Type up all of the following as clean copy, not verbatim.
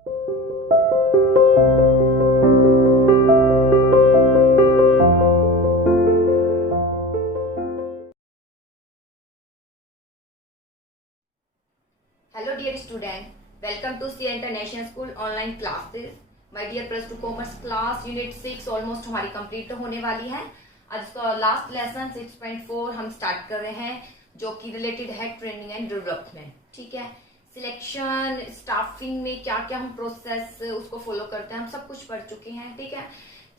Hello dear student, welcome to C International School online classes. My dear plus 2 commerce class unit 6 almost हमारी complete होने वाली है। आज इसका लास्ट लेसन 6.4 हम स्टार्ट कर रहे हैं, जो कि रिलेटेड है ट्रेनिंग एंड डेवलपमेंट। ठीक है, सिलेक्शन स्टाफिंग में क्या क्या हम प्रोसेस उसको फॉलो करते हैं, हम सब कुछ पढ़ चुके हैं। ठीक है,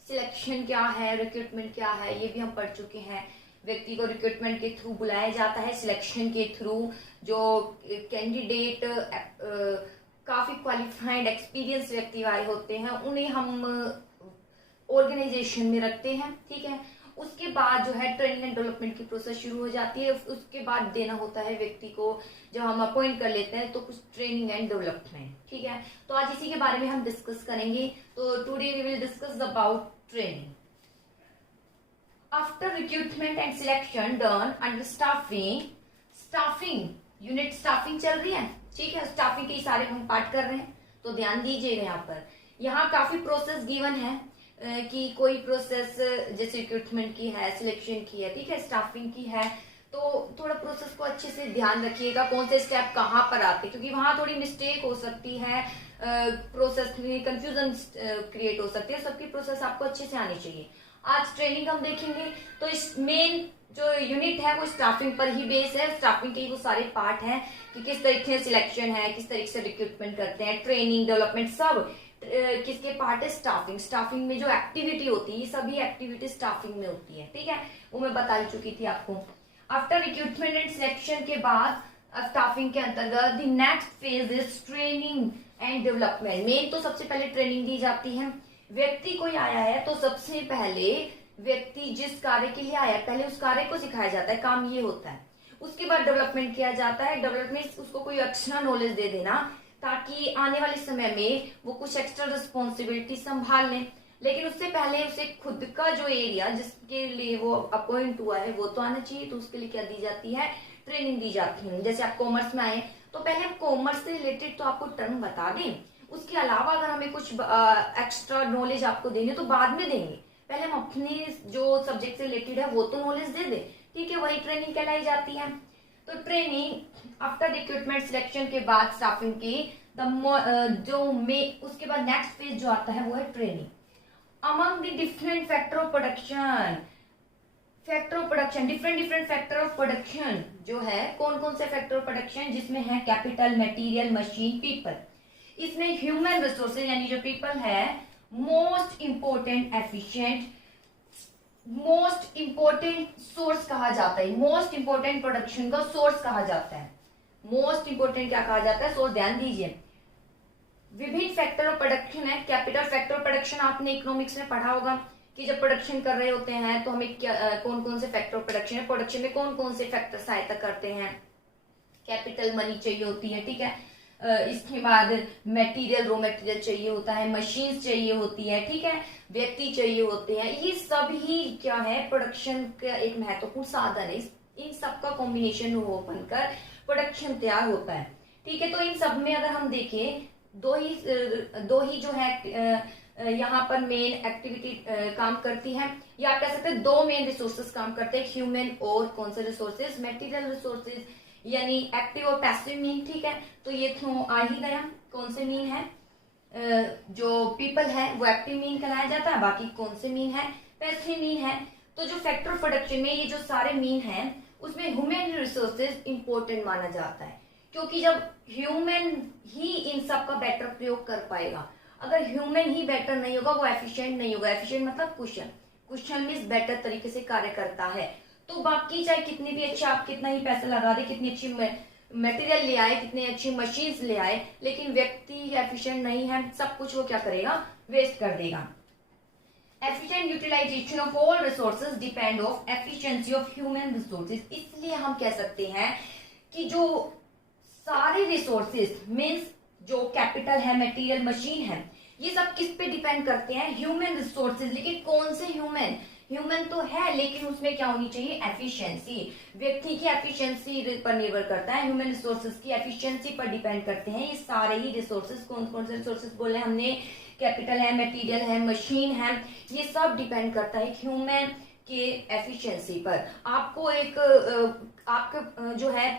सिलेक्शन क्या है, रिक्रूटमेंट क्या है, ये भी हम पढ़ चुके हैं। व्यक्ति को रिक्रूटमेंट के थ्रू बुलाया जाता है, सिलेक्शन के थ्रू जो कैंडिडेट काफी क्वालिफाइड एक्सपीरियंस व्यक्ति वाले होते हैं उन्हें हम ऑर्गेनाइजेशन में रखते हैं। ठीक है, उसके बाद जो है ट्रेनिंग एंड डेवलपमेंट की प्रोसेस शुरू हो जाती है। उसके बाद देना होता है व्यक्ति को, जब हम अपॉइंट कर लेते हैं तो कुछ ट्रेनिंग एंड डेवलपमेंट। ठीक है, तो आज इसी के बारे में हम डिस्कस करेंगे। तो today we will discuss about training. After recruitment and selection done under staffing unit staffing चल रही है। ठीक है, स्टाफिंग के सारे हम पार्ट कर रहे हैं, तो ध्यान दीजिएगा। यहाँ पर यहाँ काफी प्रोसेस गिवन है कि कोई प्रोसेस जैसे रिक्रूटमेंट की है, सिलेक्शन की है, ठीक है, स्टाफिंग की है, तो थोड़ा प्रोसेस को अच्छे से ध्यान रखिएगा कौन से स्टेप कहाँ पर आते हैं, क्योंकि वहां थोड़ी मिस्टेक हो सकती है, प्रोसेस में कंफ्यूजन क्रिएट हो सकती है। सबकी प्रोसेस आपको अच्छे से आनी चाहिए। आज ट्रेनिंग हम देखेंगे, तो इस मेन जो यूनिट है वो स्टाफिंग पर ही बेस है। स्टाफिंग के वो सारे पार्ट हैं कि किस तरीके से सिलेक्शन है, किस तरीके से रिक्रूटमेंट करते हैं, ट्रेनिंग, डेवलपमेंट, सब किसके पार्ट है, स्टाफिंग। स्टाफिंग में जो एक्टिविटी होती है, ये सभी एक्टिविटी स्टाफिंग में होती है। ठीक है, वो मैं बता चुकी थी आपको। आफ्टर रिक्रूटमेंट एंड सिलेक्शन के बाद स्टाफिंग के अंतर्गत the next phase is training and development. Main तो सबसे पहले ट्रेनिंग दी जाती है। व्यक्ति कोई आया है तो सबसे पहले व्यक्ति जिस कार्य के लिए आया है पहले उस कार्य को सिखाया जाता है, काम ये होता है। उसके बाद डेवलपमेंट किया जाता है। डेवलपमेंट उसको कोई एक्स्ट्रा नॉलेज दे देना, ताकि आने वाले समय में वो कुछ एक्स्ट्रा रिस्पॉन्सिबिलिटी संभाल लें। लेकिन उससे पहले उसे खुद का जो एरिया जिसके लिए वो अपॉइंट हुआ है वो तो आना चाहिए, तो उसके लिए क्या दी जाती है, ट्रेनिंग दी जाती है। जैसे आप कॉमर्स में आए तो पहले हम कॉमर्स से रिलेटेड तो आपको टर्म बता दें, उसके अलावा अगर हमें कुछ एक्स्ट्रा नॉलेज आपको देंगे तो बाद में देंगे। पहले हम अपने जो सब्जेक्ट से रिलेटेड है वो तो नॉलेज दे दे। ठीक है, वही ट्रेनिंग कहलाई जाती है। तो ट्रेनिंग आफ्टर रिक्रूटमेंट सिलेक्शन के बाद स्टाफिंग की उसके बाद नेक्स्ट फेज जो आता है वो है training. Among the different factor of production, different factor of production जो है, कौन कौन से फैक्टर ऑफ प्रोडक्शन, जिसमें है कैपिटल, मटेरियल, मशीन, पीपल। इसमें ह्यूमन रिसोर्सेज यानी जो पीपल है, most important efficient, most important source कहा जाता है, मोस्ट इंपोर्टेंट प्रोडक्शन का सोर्स कहा जाता है। मोस्ट इंपोर्टेंट क्या कहा जाता है, सोर्स। ध्यान दीजिए, विभिन्न फैक्टर ऑफ प्रोडक्शन है। कैपिटल फैक्टर ऑफ प्रोडक्शन आपने इकोनॉमिक्स में पढ़ा होगा कि जब प्रोडक्शन कर रहे होते हैं तो हमें कौन कौन से फैक्टर ऑफ प्रोडक्शन है, प्रोडक्शन में कौन कौन से फैक्टर सहायता करते हैं। कैपिटल मनी चाहिए होती है, ठीक है, इसके बाद मटेरियल, रॉ मटेरियल चाहिए होता है, मशीन्स चाहिए होती है, ठीक है, व्यक्ति चाहिए होते हैं। ये सब ही क्या है, प्रोडक्शन का एक महत्वपूर्ण साधन है। इन सब का कॉम्बिनेशन हो बनकर प्रोडक्शन तैयार होता है। ठीक है, तो इन सब में अगर हम देखें दो ही जो है यहाँ पर मेन एक्टिविटी काम करती है, या आप कह सकते हैं दो मेन रिसोर्सेज काम करते हैं, ह्यूमन और कौन से रिसोर्सेज, मटेरियल रिसोर्सेज, यानी एक्टिव और पैसिव मीन। ठीक है, तो ये तो आ ही गया कौन से मीन है, जो पीपल है वो एक्टिव मीन कहलाया जाता है, बाकी कौन से मीन है, पैसिव मीन है। तो जो फैक्टर प्रोडक्शन में ये जो सारे मीन है उसमें ह्यूमन रिसोर्सेज इंपॉर्टेंट माना जाता है, क्योंकि जब ह्यूमन ही इन सब का बेटर प्रयोग कर पाएगा, अगर ह्यूमन ही बेटर नहीं होगा वो एफिशिएंट नहीं होगा। एफिशिएंट मतलब कुशल मीन्स बेटर तरीके से कार्य करता है, तो बाकी चाहे कितनी भी अच्छी आप कितना ही पैसा लगा दे, कितनी अच्छी मटेरियल ले आए, कितनी अच्छी मशीन्स ले आए, लेकिन व्यक्ति एफिशिएंट नहीं है, सब कुछ वो क्या करेगा, वेस्ट कर देगा। Efficient utilization of all resources depend of efficiency of human resources. इसलिए हम कह सकते हैं कि जो सारे रिसोर्सेज मीन्स जो कैपिटल है, मटेरियल, मशीन है, ये सब किस पे डिपेंड करते हैं, ह्यूमन रिसोर्सेज। लेकिन कौन से ह्यूमन, ह्यूमन तो है, लेकिन उसमें क्या होनी चाहिए, एफिशिएंसी। व्यक्ति की एफिशिएंसी पर निर्भर करता है, ह्यूमन रिसोर्सेज की एफिशिएंसी पर डिपेंड करते हैं ये सारे ही रिसोर्सेज। कौन कौन से रिसोर्सेज बोले हमने, कैपिटल है, मटेरियल है, मशीन है, ये सब डिपेंड करता है ह्यूमन के एफिशिएंसी पर। आपको एक आपका जो है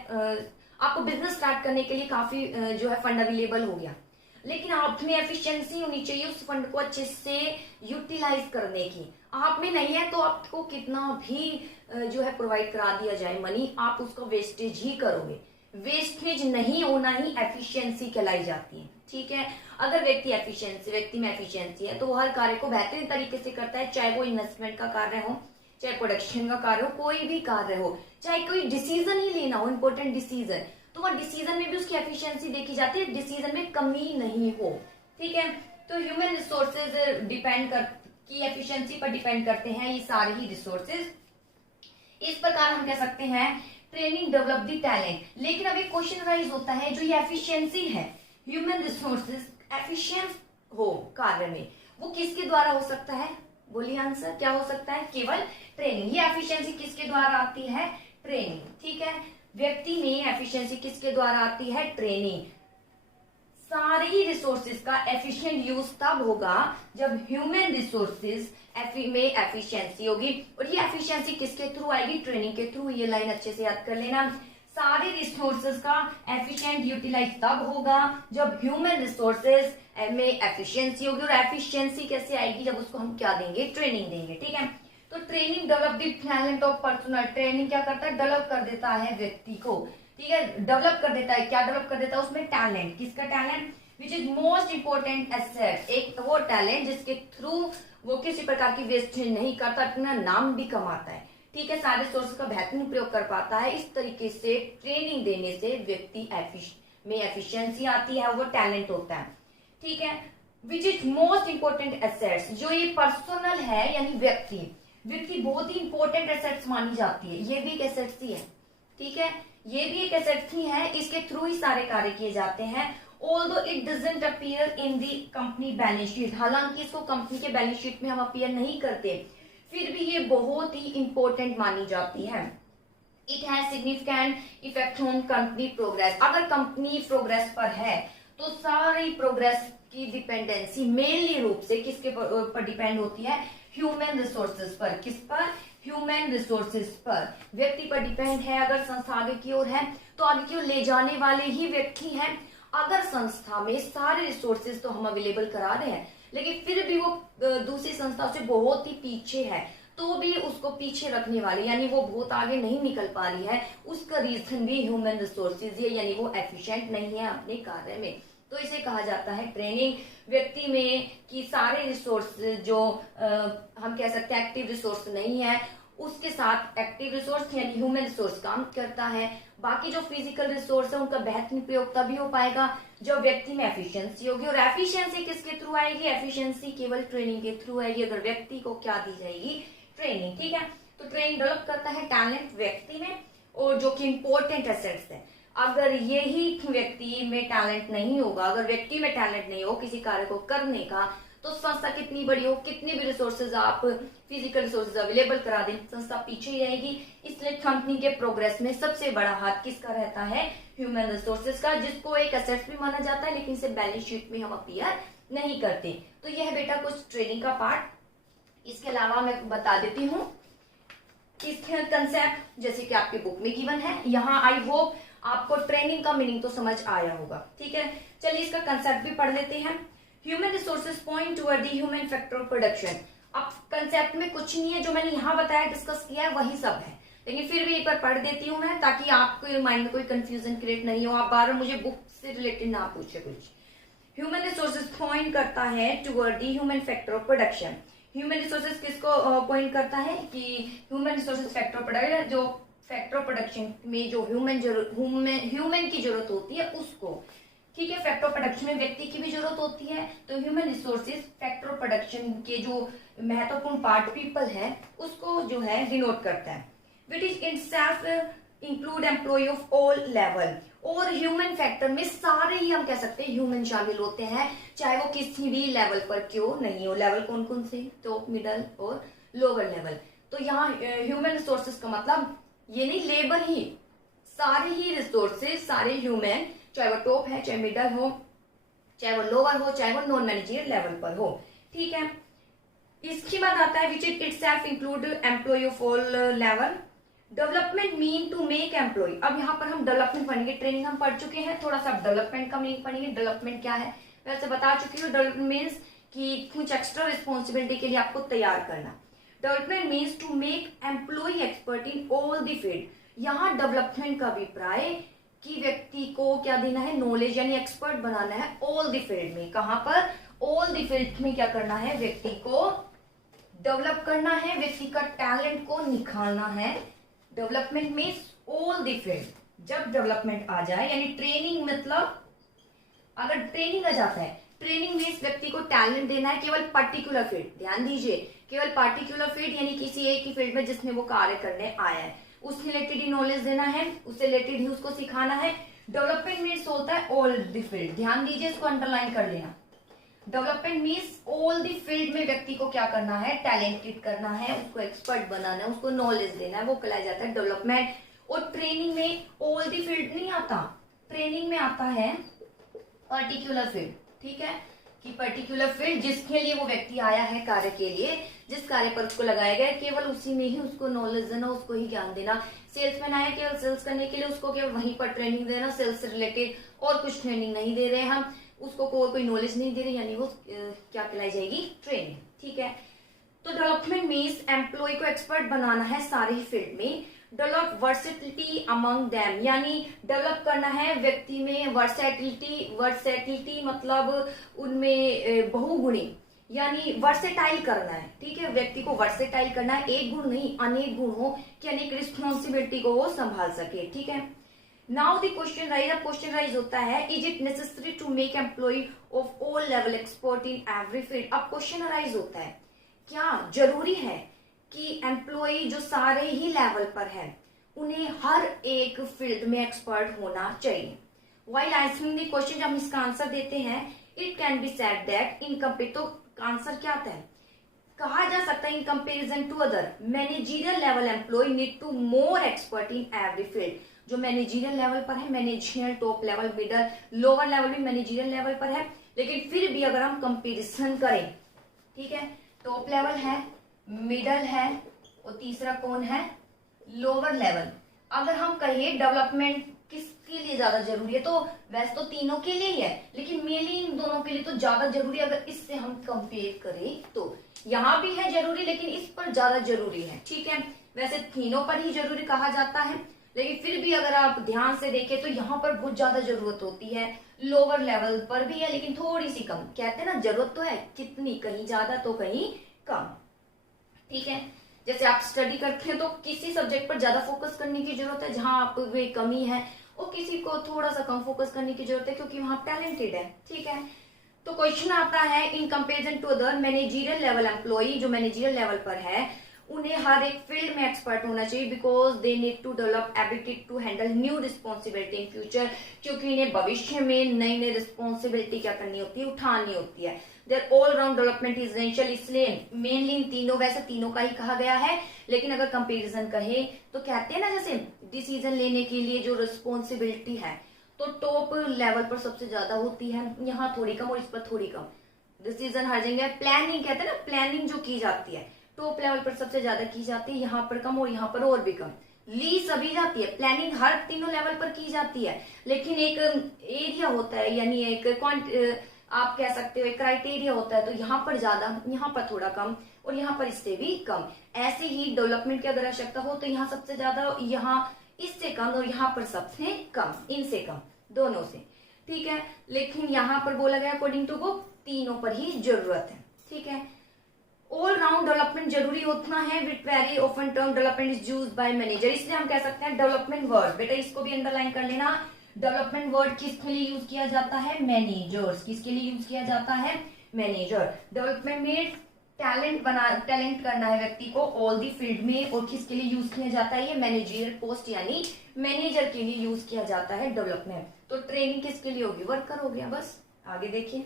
आपको बिजनेस स्टार्ट करने के लिए काफी जो है फंड अवेलेबल हो गया, लेकिन आप में एफिशिएंसी होनी चाहिए उस फंड को अच्छे से यूटिलाइज करने की। आप में नहीं है तो आपको कितना भी जो है प्रोवाइड करा दिया जाए मनी, आप उसका वेस्टेज ही करोगे। वेस्टेज नहीं होना ही एफिशिएंसी कहलाई जाती है, ठीक है। अगर व्यक्ति में एफिशिएंसी है तो वो हर कार्य को बेहतरीन तरीके से करता है, चाहे वो इन्वेस्टमेंट का कार्य हो, चाहे प्रोडक्शन का कार्य हो, कोई भी कार्य हो, चाहे कोई डिसीजन ही लेना हो, इंपॉर्टेंट डिसीजन, तो वह डिसीजन में भी उसकी एफिशिएंसी देखी जाती है, डिसीजन में कमी नहीं हो, ठीक है। तो ह्यूमन रिसोर्सेज की एफिशिएंसी पर डिपेंड करते हैं ये सारे ही रिसोर्सेज। इस प्रकार हम कह सकते हैं ट्रेनिंग डेवलप द टैलेंट। लेकिन अब एक क्वेश्चन राइज होता है, जो ये एफिशिएंसी है, ह्यूमन रिसोर्सेज एफिशिएंट हो कार्य में, वो किसके द्वारा हो सकता है, बोलिए आंसर क्या हो सकता है, केवल ट्रेनिंग। ये एफिशिएंसी किसके द्वारा आती है, ट्रेनिंग, ठीक है। व्यक्ति में एफिशिएंसी किसके द्वारा आती है, ट्रेनिंग। सारे ही रिसोर्सेज का एफिशिएंट यूज तब होगा जब ह्यूमन रिसोर्सेज में एफिशिएंसी होगी, और ये एफिशिएंसी किसके थ्रू आएगी, ट्रेनिंग के थ्रू। ये लाइन अच्छे से याद कर लेना। सारे रिसोर्सेज का एफिशिएंट यूटिलाइज तब होगा जब ह्यूमन रिसोर्सेज में एफिशिएंसी होगी, और एफिशिएंसी कैसे आएगी, जब उसको हम क्या देंगे, ट्रेनिंग देंगे, ठीक है। तो training develop the talent of personal. Training क्या करता है, डेवलप कर देता है व्यक्ति को, ठीक है, डेवलप कर देता है। क्या डेवलप कर देता है, उसमें टैलेंट, किसका talent, which is most important asset, एक वो टैलेंट जिसके थ्रू वो किसी प्रकार की वेस्टेज नहीं करता, अपना नाम भी कमाता है, ठीक है, सारे सोर्स का बेहतरीन प्रयोग कर पाता है। इस तरीके से ट्रेनिंग देने से व्यक्ति में एफिशिएंसी आती है, वो टैलेंट होता है, ठीक है। Which is most important assets, जो ये पर्सनल है यानी व्यक्ति बहुत ही इंपॉर्टेंट एसेट्स मानी जाती है, ये भी एक एसेट्स ही है, ठीक है, ये भी एक एसेट्स ही है, इसके थ्रू ही सारे कार्य किए जाते हैं। Although it doesn't appear in the company balance sheet, हालांकि इसको कंपनी के बैलेंस शीट में हम अपीयर नहीं करते, फिर भी ये बहुत ही इंपॉर्टेंट मानी जाती है। It has significant effect on company progress. अगर कंपनी प्रोग्रेस पर है तो सारी प्रोग्रेस की डिपेंडेंसी मेनली रूप से किसके पर डिपेंड होती है, ह्यूमन रिसोर्सेज पर। किस पर, ह्यूमन रिसोर्सेज पर। व्यक्ति पर डिपेंड है। अगर संस्था आगे की ओर है तो आगे की ओर ले जाने वाले ही व्यक्ति हैं। अगर संस्था में सारे रिसोर्सेज तो हम अवेलेबल करा रहे हैं, लेकिन फिर भी वो दूसरी संस्था से बहुत ही पीछे है, तो भी उसको पीछे रखने वाली, यानी वो बहुत आगे नहीं निकल पा रही है, उसका रीजन भी ह्यूमन रिसोर्सेज है, यानी वो एफिशिएंट नहीं है अपने कार्य में, तो इसे कहा जाता है ट्रेनिंग। व्यक्ति में कि सारे रिसोर्स जो हम कह सकते हैं एक्टिव रिसोर्स नहीं है, उसके साथ एक्टिव रिसोर्स यानी ह्यूमन रिसोर्स काम करता है। बाकी जो फिजिकल रिसोर्स है उनका बेहतरीन प्रयोग तभी हो पाएगा जब व्यक्ति में एफिशिएंसी होगी, और एफिशिएंसी किसके थ्रू आएगी, एफिशिएंसी केवल ट्रेनिंग के थ्रू आएगी, अगर व्यक्ति को क्या दी जाएगी, ट्रेनिंग, ठीक है। तो ट्रेनिंग डेवलप करता है टैलेंट व्यक्ति में, और जो कि इंपॉर्टेंट एसेट्स है। अगर यही व्यक्ति में टैलेंट नहीं होगा, अगर व्यक्ति में टैलेंट नहीं हो किसी कार्य को करने का, तो संस्था कितनी बड़ी हो, कितनी भी रिसोर्सेज आप फिजिकल रिसोर्सेज अवेलेबल करा दें, संस्था पीछे ही रहेगी। इसलिए कंपनी के प्रोग्रेस में सबसे बड़ा हाथ किसका रहता है, ह्यूमन रिसोर्सेज का, जिसको एक एसेट भी माना जाता है, लेकिन इसे बैलेंस शीट में हम अपीयर नहीं करते। तो यह बेटा कुछ ट्रेनिंग का पार्ट। इसके अलावा मैं बता देती हूँ इसके कंसेप्ट, जैसे कि आपके बुक में गिवन है। यहाँ आई होप आपको ट्रेनिंग का मीनिंग तो समझ आया होगा, ठीक है। चलिए इसका कंसेप्ट भी पढ़ लेते हैं। Human resources point toward the human factor of production. अब कंसेप्ट में कुछ नहीं है, जो मैंने यहाँ बताया डिस्कस किया है वही सब है, लेकिन फिर भी एक बार पढ़ देती हूँ मैं, ताकि आपके माइंड में कोई कंफ्यूजन क्रिएट नहीं हो, आप बार मुझे बुक से रिलेटेड ना पूछे कुछ। ह्यूमन रिसोर्सेज पॉइंट करता है toward the human factor of production. Human resources किसको पॉइंट करता है कि human resources factor of production, जो फैक्टर ऑफ प्रोडक्शन में जो ह्यूमन की जरूरत होती है उसको, ठीक है। फैक्टर ऑफ प्रोडक्शन में व्यक्ति की भी जरूरत होती है, तो human resources factor of production के जो महत्वपूर्ण पार्ट पीपल है उसको जो है डिनोट करता है। Which is itself include employ of all level. और ह्यूमन फैक्टर में सारे ही हम कह सकते हैं ह्यूमन शामिल होते हैं, चाहे वो किसी भी लेवल पर क्यों नहीं हो। लेवल कौन कौन से, टॉप, मिडल और लोअर लेवल। तो यहाँ ह्यूमन रिसोर्सेज का मतलब ये नहीं लेबर ही, सारे ही रिसोर्सेज, सारे ह्यूमन, चाहे वो टॉप है, चाहे मिडल हो, चाहे वो लोअर हो, चाहे वो नॉन मैनेजरियल लेवल पर हो, ठीक है। इसके बाद आता है which itself include employ of all level. Development mean to make employ. अब यहाँ पर हम डेवलपमेंट पढ़ेंगे, ट्रेनिंग हम पढ़ चुके हैं, थोड़ा सा डेवलपमेंट का मीनिंग पढ़ेंगे। डेवलपमेंट क्या है वैसे बता चुकी हूँ। डेवलपमेंट मीन्स कि कुछ एक्स्ट्रा रिस्पॉन्सिबिलिटी के लिए आपको तैयार करना। Development means to make employ expert in all the field. यहाँ डेवलपमेंट का अभिप्राय कि व्यक्ति को क्या देना है, नॉलेज यानी एक्सपर्ट बनाना है ऑल द फील्ड में। कहां पर, ऑल द फील्ड में क्या करना है, व्यक्ति को डेवलप करना है, व्यक्ति का टैलेंट को निखारना है। Development means all the field. जब डेवलपमेंट आ जाए यानी ट्रेनिंग, मतलब अगर ट्रेनिंग आ जाता है, ट्रेनिंग मीन्स व्यक्ति को टैलेंट देना है केवल पर्टिकुलर फील्ड, ध्यान दीजिए, केवल पर्टिकुलर फील्ड यानी किसी एक ही फील्ड में जिसमें वो कार्य करने आया है, उससे रिलेटेड ही नॉलेज देना है, उससे रिलेटेड ही उसको सिखाना है। डेवलपमेंट मीन्स होता है ऑल द फील्ड, ध्यान दीजिए, इसको अंडरलाइन कर लेना। Development means all the field में व्यक्ति को क्या करना है, टैलेंटेड करना है, उसको एक्सपर्ट बनाना है, उसको नॉलेज देना है, वो कहलाया जाता है डेवलपमेंट। और ट्रेनिंग में ऑल द फील्ड नहीं आता, ट्रेनिंग में आता है पर्टिकुलर फील्ड, ठीक है, कि पर्टिकुलर फील्ड जिसके लिए वो व्यक्ति आया है कार्य के लिए, जिस कार्य पर उसको लगाया गया है, केवल उसी में ही उसको नॉलेज देना, उसको ही ज्ञान देना। सेल्समैन आया केवल सेल्स करने के लिए, उसको केवल वहीं पर ट्रेनिंग देना, सेल्स से रिलेटेड और कुछ ट्रेनिंग नहीं दे रहे हम, उसको कोई नॉलेज नहीं दे रहे, यानी वो क्या कहलाई जाएगी, ट्रेनिंग, ठीक है। तो डेवलपमेंट मीन्स एम्प्लॉय को एक्सपर्ट बनाना है सारे ही फील्ड में। डेवलप वर्सेटिलिटी अमंग देम, यानी डेवलप करना है व्यक्ति में वर्सेटिलिटी। वर्सेटिलिटी मतलब उनमें बहुगुणी, यानी वर्सेटाइल करना है, ठीक है, व्यक्ति को वर्सेटाइल करना है, एक गुण नहीं अनेक गुण हो कि अनेक रिस्पॉन्सिबिलिटी को वो संभाल सके, ठीक है। नाउ द क्वेश्चन राइज, अब क्वेश्चन राइज होता है, is it necessary to make employ of all level expert in every field. अब क्वेश्चन राइज होता है, क्या जरूरी है कि एम्प्लॉय जो सारे ही लेवल पर है उन्हें हर एक फील्ड में एक्सपर्ट होना चाहिए। वाइल आंसरिंग द क्वेश्चन, जब हम इसका आंसर देते हैं, it can be said that in compare, तो आंसर क्या आता है, कहा जा सकता है in comparison to other managerial level employ need to more expert in every field. जो मैनेजरियल लेवल पर है, managerial top level, middle, lower level भी मैनेजरियल लेवल पर है, लेकिन फिर भी अगर हम कंपेरिजन करें, ठीक है, टॉप लेवल है, मिडल है और तीसरा कौन है, लोअर लेवल। अगर हम कहें डेवलपमेंट किसके लिए ज्यादा जरूरी है, तो वैसे तो तीनों के लिए ही है, लेकिन मेनली इन दोनों के लिए तो ज्यादा जरूरी है। अगर इससे हम कंपेयर करें तो यहाँ भी है जरूरी, लेकिन इस पर ज्यादा जरूरी है, ठीक है। वैसे तीनों पर ही जरूरी कहा जाता है, लेकिन फिर भी अगर आप ध्यान से देखें तो यहाँ पर बहुत ज्यादा जरूरत होती है। लोअर लेवल पर भी है लेकिन थोड़ी सी कम, कहते हैं ना जरूरत तो है, कितनी, कहीं ज्यादा तो कहीं कम, ठीक है। जैसे आप स्टडी करते हैं तो किसी सब्जेक्ट पर ज्यादा फोकस करने की जरूरत है जहां आप में कमी है, और किसी को थोड़ा सा कम फोकस करने की जरूरत है क्योंकि वहां टैलेंटेड है, ठीक है। तो क्वेश्चन आता है in comparison to other managerial level employ, जो मैनेजरियल लेवल पर है उन्हें हर एक फील्ड में एक्सपर्ट होना चाहिए, because they need to develop ability to handle new responsibility in future, क्योंकि इन्हें भविष्य में नई नई रिस्पॉन्सिबिलिटी क्या करनी होती है, उठानी होती है। Their all round development is essential, इसलिए मेनली इन तीनों, वैसे तीनों का ही कहा गया है, लेकिन अगर कंपेरिजन कहे तो कहते हैं ना, जैसे डिसीजन लेने के लिए जो रिस्पॉन्सिबिलिटी है तो टॉप लेवल पर सबसे ज्यादा होती है, यहाँ थोड़ी कम और इस पर थोड़ी कम, डिसीजन हर जगह। प्लानिंग कहते हैं ना, प्लानिंग जो की जाती है टॉप लेवल पर सबसे ज्यादा की जाती है, यहाँ पर कम और यहाँ पर और भी कम। ली सभी जाती है, प्लानिंग हर तीनों लेवल पर की जाती है, लेकिन एक एरिया होता है, यानी एक आप कह सकते हो एक क्राइटेरिया होता है, तो यहाँ पर ज्यादा, यहाँ पर थोड़ा कम और यहाँ पर इससे भी कम। ऐसे ही डेवलपमेंट की अगर आवश्यकता हो तो यहाँ सबसे ज्यादा, यहाँ इससे कम और यहाँ पर सबसे कम, इनसे कम, दोनों से, ठीक है। लेकिन यहाँ पर बोला गया अकॉर्डिंग टू बुक तीनों पर ही जरूरत है, ठीक है। ऑल राउंड डेवलपमेंट जरूरी उतना है, with very often term development is used by manager, इसलिए हम कह सकते हैं डेवलपमेंट वर्ड, बेटा इसको भी अंडरलाइन कर लेना। डेवलपमेंट वर्ड किसके लिए यूज किया जाता है, मैनेजर्स, किसके लिए यूज किया जाता है, मैनेजर। डेवलपमेंट में टैलेंट करना है व्यक्ति को ऑल दी फील्ड में, और किसके लिए यूज किया जाता है, ये मैनेजरियल पोस्ट यानी मैनेजर के लिए यूज किया जाता है डेवलपमेंट। तो ट्रेनिंग किसके लिए होगी, वर्कर हो गया, बस आगे देखिए।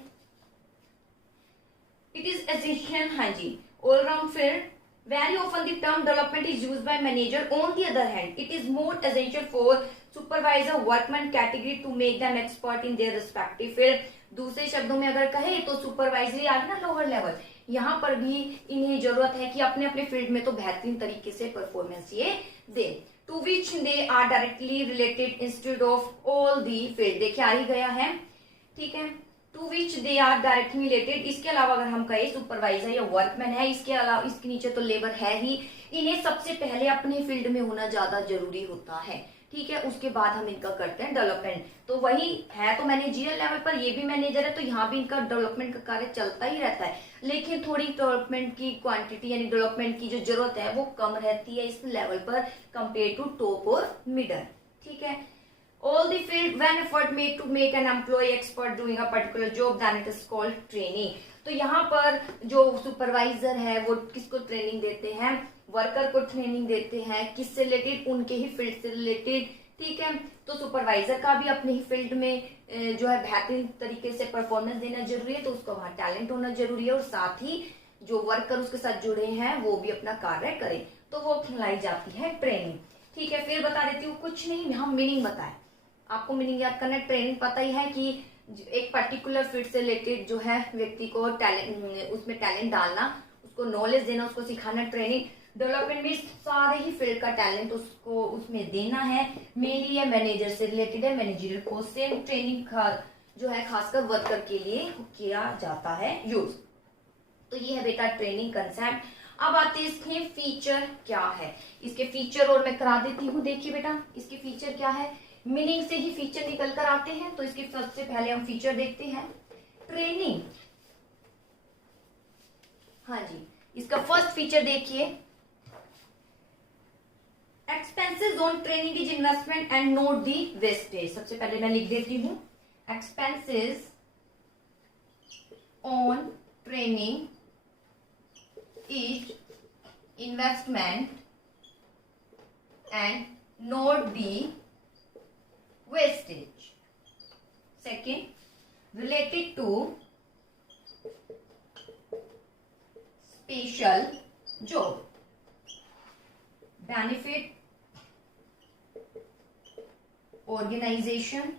इट इज एसेंशियल, हाँ जी, all round field Very often the term development is used by manager. On the other hand, it is more essential for supervisor workman category to make them expert in their respective field. दूसरे शब्दों में अगर कहे तो supervisory आ गया ना lower level, यहाँ पर भी इन्हें जरूरत है कि अपने अपने फील्ड में तो बेहतरीन तरीके से परफॉर्मेंस ये दे। To which they are directly related instead of all the field, देखिए आ ही गया है, ठीक है। To which they are directly related, इसके अलावा अगर हम कहें सुपरवाइजर या वर्कमैन है, इसके अलावा इसके नीचे तो लेबर है ही, इन्हें सबसे पहले अपने फील्ड में होना ज्यादा जरूरी होता है, ठीक है। उसके बाद हम इनका करते हैं डेवलपमेंट। तो वही है तो मैनेजरियल लेवल पर ये भी मैनेजर है, तो यहाँ भी इनका डेवलपमेंट का कार्य चलता ही रहता है, लेकिन थोड़ी डेवलपमेंट की क्वांटिटी यानी डेवलपमेंट की जो जरूरत है वो कम रहती है इस लेवल पर कंपेयर टू टॉप और मिडल, ठीक है। All the field when effort made to make an employee expert doing a particular job, then it is called training. तो यहाँ पर जो सुपरवाइजर है वो किसको ट्रेनिंग देते हैं, वर्कर को ट्रेनिंग देते हैं, किससे रिलेटेड, उनके ही फील्ड से रिलेटेड, ठीक है। तो सुपरवाइजर का भी अपने ही फील्ड में जो है बेहतरीन तरीके से परफॉर्मेंस देना जरूरी है, तो उसका वहां टैलेंट होना जरूरी है, और साथ ही जो वर्कर उसके साथ जुड़े हैं वो भी अपना कार्य करें, तो वो खिलाई जाती है ट्रेनिंग, ठीक है। फिर बता देती हूँ, कुछ नहीं हम मीनिंग बताए, आपको मीनिंग याद करना है। ट्रेनिंग पता ही है कि एक पर्टिकुलर फील्ड से रिलेटेड जो है व्यक्ति को टैलेंट, उसमें टैलेंट डालना, उसको नॉलेज देना, उसको सिखाना। ट्रेनिंग डेवलपमेंट में सारे ही फील्ड का टैलेंट उसको उसमें देना है, मेनली है मैनेजर से रिलेटेड है, मैनेजरियल पोस्ट से ट्रेनिंग जो है खासकर वर्कर के लिए किया जाता है यूज। तो ये है बेटा ट्रेनिंग कंसेप्ट। अब आते हैं इसके फीचर क्या है, इसके फीचर और मैं करा देती हूँ। देखिए बेटा इसके फीचर क्या है, मीनिंग से ही फीचर निकल कर आते हैं, तो इसके सबसे पहले हम फीचर देखते हैं ट्रेनिंग। हाँ जी, इसका फर्स्ट फीचर देखिए, expenses on training is investment and note the wastage. सबसे पहले मैं लिख देती हूं, expenses on training is investment and note the wastage. Second, related to special job, benefit, organization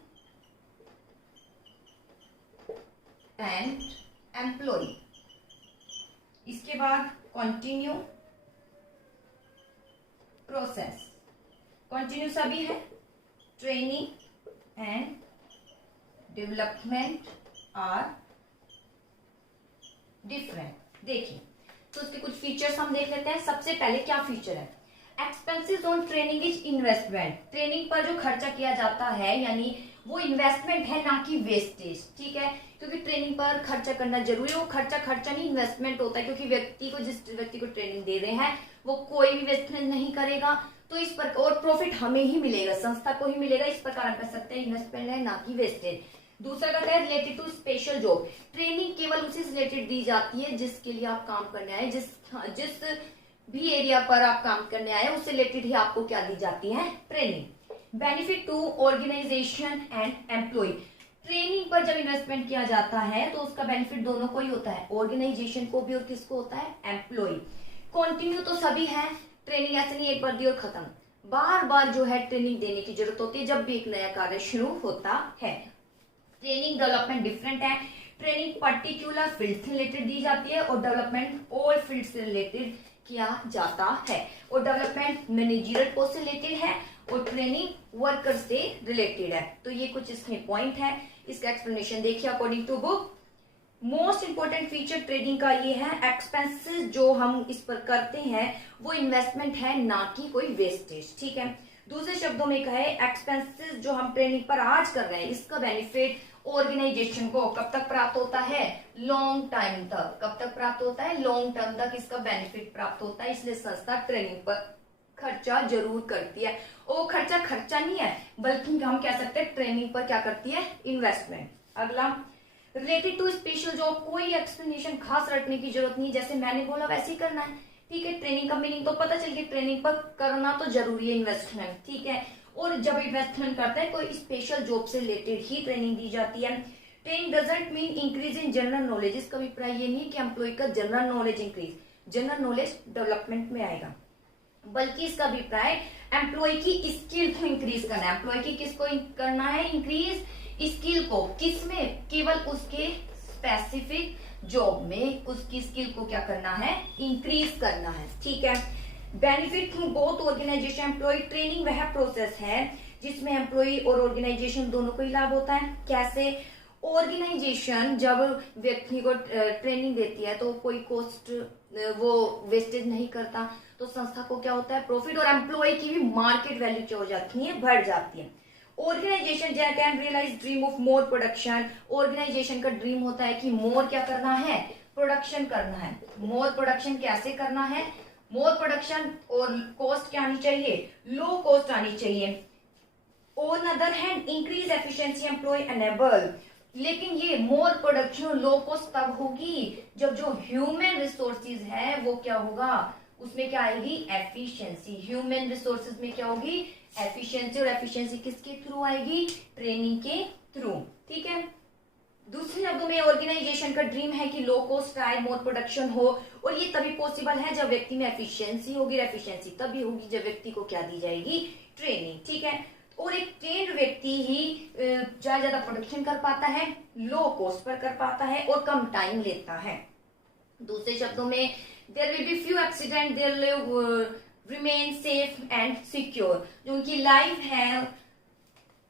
and employee. इसके बाद continue process, continue सभी है, training and development are different. देखिए तो इसके कुछ फीचर्स हम देख लेते हैं। सबसे पहले क्या फीचर है, expenses on training is investment. Training पर जो खर्चा किया जाता है यानी वो इन्वेस्टमेंट है ना कि वेस्टेज, ठीक है। क्योंकि ट्रेनिंग पर खर्चा करना जरूरी है, वो खर्चा नहीं इन्वेस्टमेंट होता है, क्योंकि व्यक्ति को जिस व्यक्ति को ट्रेनिंग दे रहे हैं वो कोई भी इन्वेस्टमेंट नहीं करेगा, तो इस पर और प्रॉफिट हमें ही मिलेगा, संस्था को ही मिलेगा। इस प्रकार हम कह सकते हैं इन्वेस्टमेंट है ना कि वेस्टेज। दूसरा कहता है related to special job. Training केवल उसी से रिलेटेड दी जाती है जिसके लिए आप काम करने आए, जिस भी एरिया पर आप काम करने आए उससे रिलेटेड ही आपको क्या दी जाती है, training. Benefit to organization and employ. Training पर जब इन्वेस्टमेंट किया जाता है तो उसका बेनिफिट दोनों को ही होता है, ऑर्गेनाइजेशन को भी और किसको होता है, एम्प्लॉय। कंटिन्यू तो सभी है, ट्रेनिंग ऐसे नहीं एक बार दी और खत्म, बार बार जो है ट्रेनिंग देने की जरूरत होती है जब भी एक नया कार्य शुरू होता है। ट्रेनिंग डेवलपमेंट डिफरेंट है, ट्रेनिंग पर्टिकुलर फील्ड से रिलेटेड दी जाती है और डेवलपमेंट ऑल फील्ड से रिलेटेड किया जाता है, और डेवलपमेंट मैनेजरियल पोस्ट से रिलेटेड है और ट्रेनिंग वर्कर से रिलेटेड है। तो ये कुछ इसमें पॉइंट है, इसका एक्सप्लेनेशन देखिए according to book. Most important feature training का ये है, एक्सपेंसेस जो हम इस पर करते हैं वो इन्वेस्टमेंट है ना कि कोई वेस्टेज, ठीक है। दूसरे शब्दों में कहे एक्सपेंसेस जो हम ट्रेनिंग पर आज कर रहे हैं इसका बेनिफिट ऑर्गेनाइजेशन को कब तक प्राप्त होता है, लॉन्ग टाइम तक। कब तक प्राप्त होता है, लॉन्ग टर्म तक इसका बेनिफिट प्राप्त होता है, इसलिए संस्था ट्रेनिंग पर खर्चा जरूर करती है। और खर्चा नहीं है बल्कि हम कह सकते हैं ट्रेनिंग पर क्या करती है, इन्वेस्टमेंट। अगला रिलेटेड टू स्पेशल जॉब, कोई एक्सप्लेनेशन खास रखने की जरूरत नहीं, जैसे मैंने बोला वैसे ही करना है, ठीक है। ट्रेनिंग का मीनिंग तो पता चल गया, ट्रेनिंग पर करना तो जरूरी है इन्वेस्टमेंट, ठीक है। और जब इन्वेस्टमेंट करते हैं कोई स्पेशल जॉब से रिलेटेड ही ट्रेनिंग दी जाती है। Training doesn't mean increase in general knowledge, इसका अभिप्राय ये नहीं कि एम्प्लॉय का general knowledge increase, general knowledge development में आएगा, बल्कि इसका अभिप्राय एम्प्लॉय की स्किल को इंक्रीज करना है। एम्प्लॉय की किसको करना है? इंक्रीज स्किल को। किसमें? केवल उसके स्पेसिफिक जॉब में उसकी स्किल को क्या करना है? इंक्रीज करना है। ठीक है। Benefit through both organization employ training वह प्रोसेस है जिसमें एम्प्लॉय और ऑर्गेनाइजेशन दोनों को ही लाभ होता है। कैसे? ऑर्गेनाइजेशन जब व्यक्ति को ट्रेनिंग देती है तो कोई कॉस्ट वो वेस्टेज नहीं करता, तो संस्था को क्या होता है? प्रॉफिट, और एम्प्लॉय की भी मार्केट वैल्यू क्या हो जाती है? बढ़ जाती है। Organization can realize dream of more production. Organization का ड्रीम होता है कि मोर क्या करना है? प्रोडक्शन करना है। मोर प्रोडक्शन कैसे करना है? मोर प्रोडक्शन और कॉस्ट क्या आनी चाहिए? लो कॉस्ट आनी चाहिए। On other hand increase efficiency employ enable. लेकिन ये मोर प्रोडक्शन लो कॉस्ट तब होगी जब जो ह्यूमन रिसोर्सेज है वो क्या होगा? उसमें क्या आएगी? एफिशिएंसी। ह्यूमन रिसोर्सेज में क्या होगी? एफिशिएंसी। और एफिशिएंसी किसके थ्रू आएगी? ट्रेनिंग के थ्रू। ठीक है। दूसरे शब्दों में ऑर्गेनाइजेशन का ड्रीम है कि लो कॉस्ट आए, मोर प्रोडक्शन हो, और ये तभी पॉसिबल है जब व्यक्ति में एफिशिएंसी होगी। एफिशिएंसी तभी होगी जब व्यक्ति को क्या दी जाएगी? ट्रेनिंग। ठीक है। और एक ट्रेंड व्यक्ति ही ज्यादा प्रोडक्शन कर पाता है, लो कॉस्ट पर कर पाता है और कम टाइम लेता है। दूसरे शब्दों में there will be few accident, there remain safe and secure. जो उनकी लाइफ है,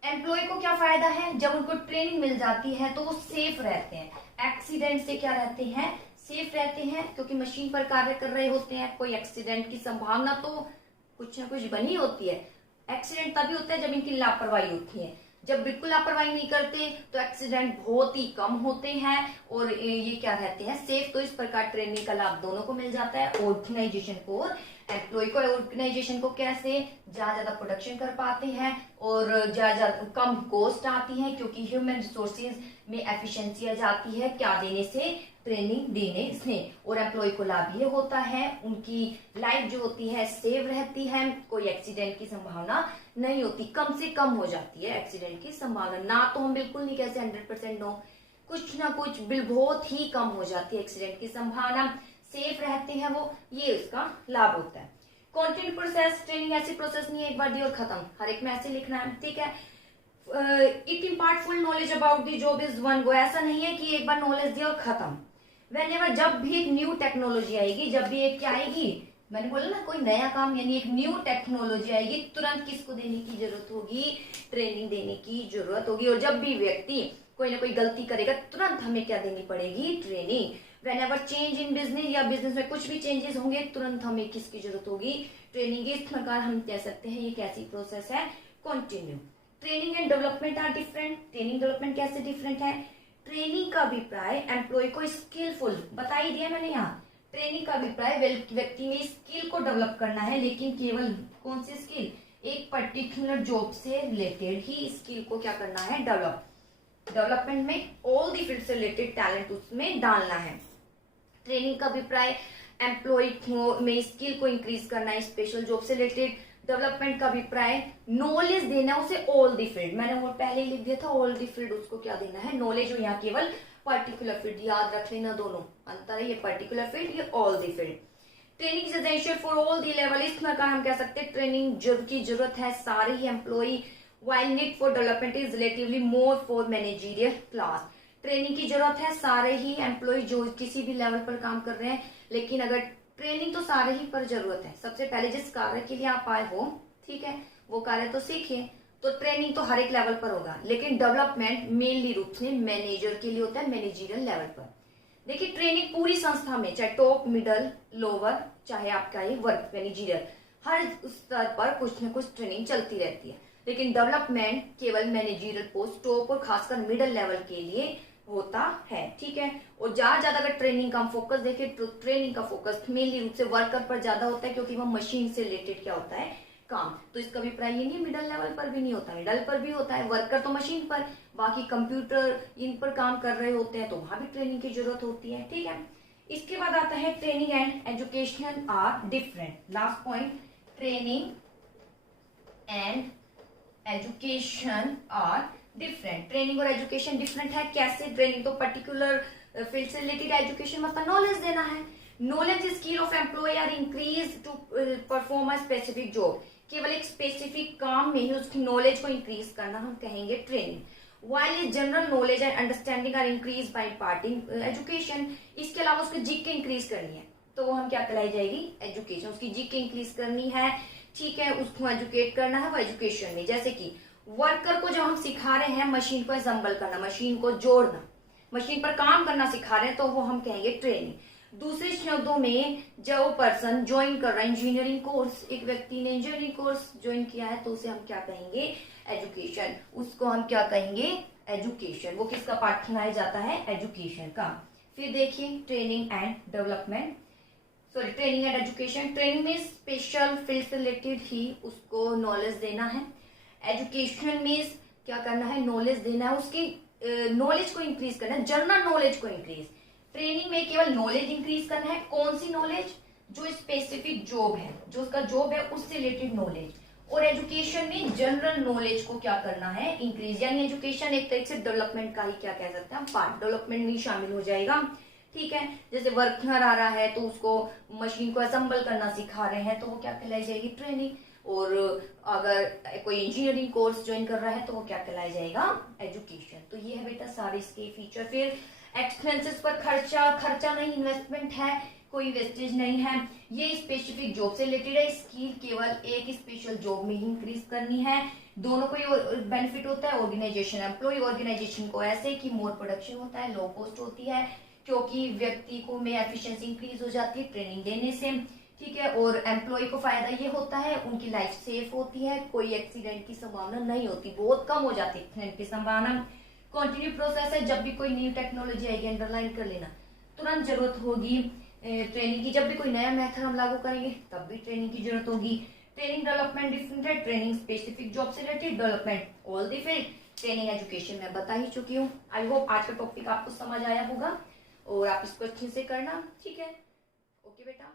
एम्प्लॉय को क्या फायदा है? जब उनको ट्रेनिंग मिल जाती है तो वो सेफ रहते हैं। एक्सीडेंट से क्या रहते हैं? सेफ रहते हैं, क्योंकि मशीन पर कार्य कर रहे होते हैं। कोई एक्सीडेंट की संभावना तो कुछ ना कुछ बनी होती है। एक्सीडेंट तभी होता है जब इनकी लापरवाही होती है। जब बिल्कुल लापरवाही नहीं करते तो एक्सीडेंट बहुत ही कम होते हैं और ये क्या रहते हैं? सेफ। तो इस प्रकार ट्रेनिंग का लाभ दोनों को मिल जाता है, ऑर्गेनाइजेशन को और एम्प्लॉय को। ऑर्गेनाइजेशन को कैसे? ज्यादा प्रोडक्शन कर पाते हैं और ज्यादा कम कॉस्ट आती है, क्योंकि ह्यूमन रिसोर्सेज में एफिशिएंसी आ जाती है। क्या देने से? ट्रेनिंग देने से। और एम्प्लॉय को लाभ ये होता है उनकी लाइफ जो होती है सेव रहती है, कोई एक्सीडेंट की संभावना नहीं होती, कम से कम हो जाती है एक्सीडेंट की संभावना। ना तो हम बिल्कुल नहीं कहते 100% नो, कुछ ना कुछ बिल बहुत ही कम हो जाती है एक्सीडेंट की संभावना। सेफ रहते हैं वो, ये उसका लाभ होता है। कंटिन्यू प्रोसेस ट्रेनिंग ऐसी प्रोसेस नहीं है एक बार दी और खत्म, हर एक में ऐसे लिखना है। ठीक है। It impart full knowledge about the job is one go. ऐसा नहीं है कि एक बार नॉलेज दिया और खत्म। Whenever जब भी एक न्यू टेक्नोलॉजी आएगी, जब भी एक क्या आएगी, मैंने बोला ना कोई नया काम, यानी एक न्यू टेक्नोलॉजी आएगी, तुरंत किसको देने की जरूरत होगी? ट्रेनिंग देने की जरूरत होगी। और जब भी व्यक्ति कोई ना कोई गलती करेगा तुरंत हमें क्या देनी पड़ेगी? Training. Whenever change in business, या बिजनेस में कुछ भी चेंजेस होंगे तुरंत हमें किसकी जरूरत होगी? ट्रेनिंग। इस प्रकार हम कह सकते हैं ये कैसी प्रोसेस है? Continue. Training and development are different. Training development कैसे डिफरेंट है? ट्रेनिंग का अभिप्राय एम्प्लॉय को स्किलफुल, बता ही दिया मैंने यहाँ। ट्रेनिंग का अभिप्राय व्यक्ति में स्किल को डेवलप करना है, लेकिन केवल कौन सी स्किल? एक पर्टिकुलर जॉब से रिलेटेड ही स्किल को क्या करना है? डेवलप। डेवलपमेंट में ऑल दी फील्ड से रिलेटेड टैलेंट उसमें डालना है। ट्रेनिंग का अभिप्राय एम्प्लॉय में स्किल को इंक्रीज करना है, स्पेशल जॉब से रिलेटेड। डेवलपमेंट का अभिप्राय नॉलेज देना उसे ऑल द फील्ड। मैंने वो पहले ही लिख दिया था, ऑल द फील्ड उसको क्या देना है? नॉलेज। और यहाँ केवल पर्टिकुलर फील्ड, याद रख लेना दोनों अंतर है, ये पर्टिकुलर फील्ड, ये all the field. Training is essential for all the level. इस प्रकार हम कह सकते हैं ट्रेनिंग की जरूरत है सारे ही employ, while need for development is relatively more for managerial class। Training की जरूरत है सारे ही एम्प्लॉय जो किसी भी लेवल पर काम कर रहे हैं, लेकिन अगर ट्रेनिंग तो सारे ही पर जरूरत है। सबसे पहले जिस कार्य के लिए आप आए हो, ठीक है, वो कार्य तो सीखिए। तो ट्रेनिंग तो हर एक लेवल पर होगा, लेकिन डेवलपमेंट मेनली रूप से मैनेजर के लिए होता है, मैनेजरियल लेवल पर। देखिए ट्रेनिंग पूरी संस्था में, चाहे टॉप, मिडल, लोअर, चाहे आपका ये वर्क मैनेजरियल, हर स्तर पर कुछ न कुछ ट्रेनिंग चलती रहती है। लेकिन डेवलपमेंट केवल मैनेजरियल पोस्ट, टॉप और खासकर मिडिल लेवल के लिए होता है। ठीक है। और ज्यादा अगर ट्रेनिंग का फोकस देखें तो ट्रेनिंग का फोकस मेनली रूप से वर्कर पर ज्यादा होता है, क्योंकि वह मशीन से रिलेटेड क्या होता है? काम। तो इसका अभिप्राय ये नहीं मिडिल लेवल पर भी नहीं होता, मिडिल पर भी होता है। वर्कर तो मशीन पर, बाकी कंप्यूटर इन पर काम कर रहे होते हैं, तो वहां भी ट्रेनिंग की जरूरत होती है। ठीक है। इसके बाद आता है training and education are different. Last point, training and education are different. Training और एजुकेशन डिफरेंट है। कैसे? ट्रेनिंग तो पर्टिकुलर फील्ड से रिलेटेड, एजुकेशन मतलब नॉलेज देना है। Knowledge skill of employ are increase to perform a specific job, केवल एक स्पेसिफिक काम में ही उसकी नॉलेज को इंक्रीज करना हम कहेंगे training. while general knowledge and understanding are increase by imparting education, इसके अलावा उसकी जीके इंक्रीज करनी है तो वो हम क्या कहलाई जाएगी एजुकेशन। उसकी जीके इंक्रीज करनी है, ठीक है, उसको एजुकेट करना है वो एजुकेशन में। जैसे कि वर्कर को जो हम सिखा रहे हैं मशीन को असेंबल करना, मशीन को जोड़ना, मशीन पर काम करना सिखा रहे हैं तो वो हम कहेंगे ट्रेनिंग। दूसरे शब्दों में जो पर्सन ज्वाइन कर रहा है इंजीनियरिंग कोर्स, एक व्यक्ति ने इंजीनियरिंग कोर्स ज्वाइन किया है तो उसे हम क्या कहेंगे एजुकेशन, उसको हम क्या कहेंगे एजुकेशन। वो किसका पार्ट खिलाया जाता है एजुकेशन का। फिर देखिए training and development, sorry training and education. Training में स्पेशल फील्ड से रिलेटेड ही उसको नॉलेज देना है। एजुकेशन में क्या करना है नॉलेज देना है, उसकी नॉलेज को इंक्रीज करना है, जनरल नॉलेज को इंक्रीज। ट्रेनिंग में केवल नॉलेज इंक्रीज करना है, कौन सी नॉलेज, जो स्पेसिफिक जॉब है, जो उसका जॉब है उससे रिलेटेड नॉलेज। और एजुकेशन में जनरल नॉलेज को क्या करना है इंक्रीज, यानी एजुकेशन एक तरीके से डेवलपमेंट का ही क्या कह सकते हैं हम पार्ट, डेवलपमेंट में शामिल हो जाएगा, ठीक है। जैसे वर्कर आ रहा है तो उसको मशीन को असेंबल करना सिखा रहे हैं तो वो क्या कहलाई जाएगी ट्रेनिंग। और अगर कोई इंजीनियरिंग कोर्स ज्वाइन कर रहा है तो वो क्या कहलाया जाएगा एजुकेशन। तो ये है बेटा सारे इसके फीचर। फिर एक्सपेंसेस पर खर्चा, खर्चा नहीं इन्वेस्टमेंट है, कोई वेस्टेज नहीं है, ये स्पेसिफिक जॉब से रिलेटेड है। स्किल केवल एक स्पेशल जॉब में ही इंक्रीज करनी है, दोनों को बेनिफिट होता है ऑर्गेनाइजेशन एम्प्लॉय ऑर्गेनाइजेशन को ऐसे कि मोर प्रोडक्शन होता है, लो कॉस्ट होती है क्योंकि व्यक्ति को में एफिशिएंसी इंक्रीज हो जाती है ट्रेनिंग देने से, ठीक है। और एम्प्लॉय को फायदा ये होता है उनकी लाइफ सेफ होती है, कोई एक्सीडेंट की संभावना नहीं होती, बहुत कम हो जाती है एक्सीडेंट की संभावना। कंटिन्यू प्रोसेस है, जब भी कोई न्यू टेक्नोलॉजी आएगी अंडरलाइन कर लेना, तुरंत जरूरत होगी ट्रेनिंग की। जब भी कोई नया मेथड हम लागू करेंगे तब भी ट्रेनिंग की जरूरत होगी। ट्रेनिंग डेवलपमेंट डिफरेंट है, ट्रेनिंग स्पेसिफिक जॉब से related, development all the field, training education मैं बता ही चुकी हूँ। आई होप आज का टॉपिक आपको समझ आया होगा और आप इसको अच्छे से करना, ठीक है। ओके बेटा।